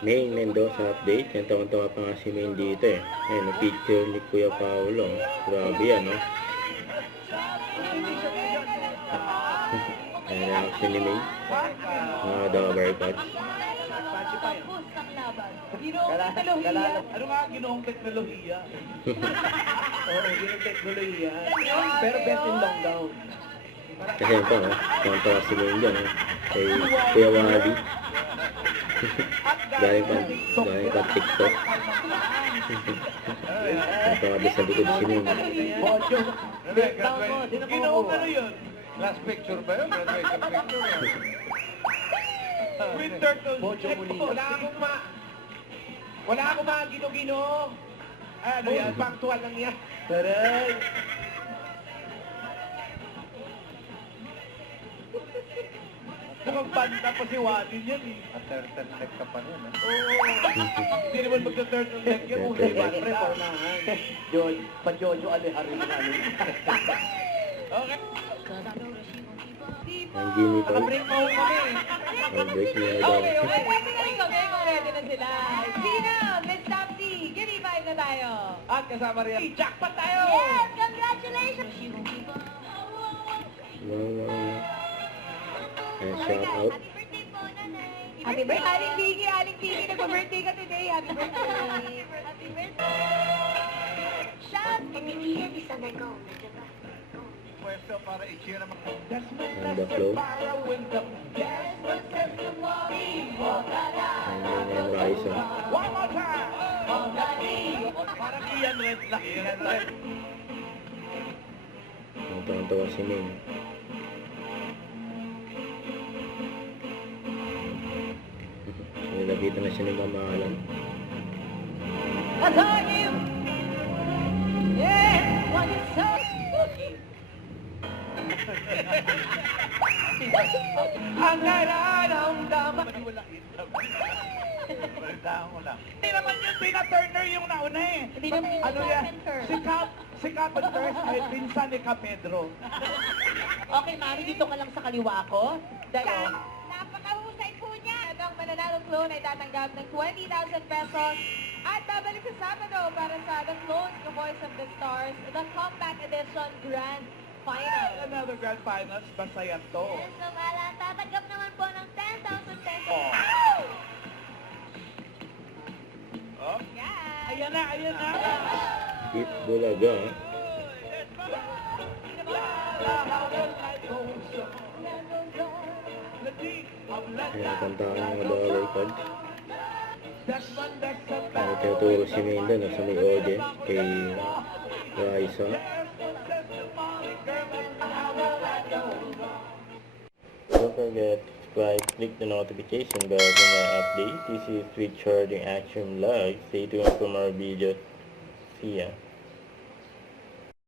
Main Mendoza update. Yan, tawang-tawa pa nga si Main dito eh. Ayan, picture ni Kuya Paolo. Grabe yan, no? Ayan, reaction ni Main. Mga double cuts. Ano nga ginoong teknolohiya? Oo, ginoong teknolohiya. Pero best in long gown. Kasi ito, no? Tawang-tawa si Main dyan, no? Kay Kuya Wadi. galing pa TikTok. Natawabi sa likod si Main. Ginoong ano yun? Last picture ba yun? Graduation picture yun. With turtle. Wala akong mga gino-gino. Ano yan? Punctual lang yan. Taray. Banda pa si Wadin yan eh. At turtleneck ka pa rin, eh. Oo. Hindi naman magka-turtleneck yan. Ulay ba? Reformahan. Pa-Jojo Alejandro na ano. Okay. Ang Jimmy Paul. Naka-break mo kami. Break niya na daw. Ready na sila. Sino? Miss Topsy. Give me 5 na tayo. At kasama rin. Jackpot tayo! Yes! Congratulations! Wow. And shout out. Happy birthday po, nanay. Happy birthday, Aling Vicky. Aling Vicky, nag-birthday ka today. Happy birthday. Happy birthday. Shout! Pwesto para i-cheer naman. And the flow. And Raisa. One more time! Parang Ian Red lang. Ian Red. Natawa si Main. Nilapitan na siya ni Mama Alan. I saw you. Yeah, what is so spooky? Ang nararamdaman. Balitahan ko lang. Hindi naman yung Tina Turner yung nauna eh. Hindi naman yung Ano yan? Carpenter. Si Carpenter ay pinsan ni Pedro. Okay, Mami, dito ka lang sa kaliwa ko. Dahil, Napakahusay po niya. Ang mananalong clone ay tatanggap ng 20,000 pesos at babalik sa Sabado para sa The Clones, The Voice of the Stars, The Comeback Edition Grand Final. Another grand finals, masaya to. So, tatanggap naman po ng 10,000 pesos. Oh. Oh? Yeah. Ayan na, ayan na. Hit Bulaga. Ayan, kantaan ng mga dollar card. Ayan, tinuturo si Main doon sa may audience kay Raisa. Don't forget to subscribe, click the notification bell for more updates. This is Twitch Charging Action Live. Stay tuned for more videos. See ya.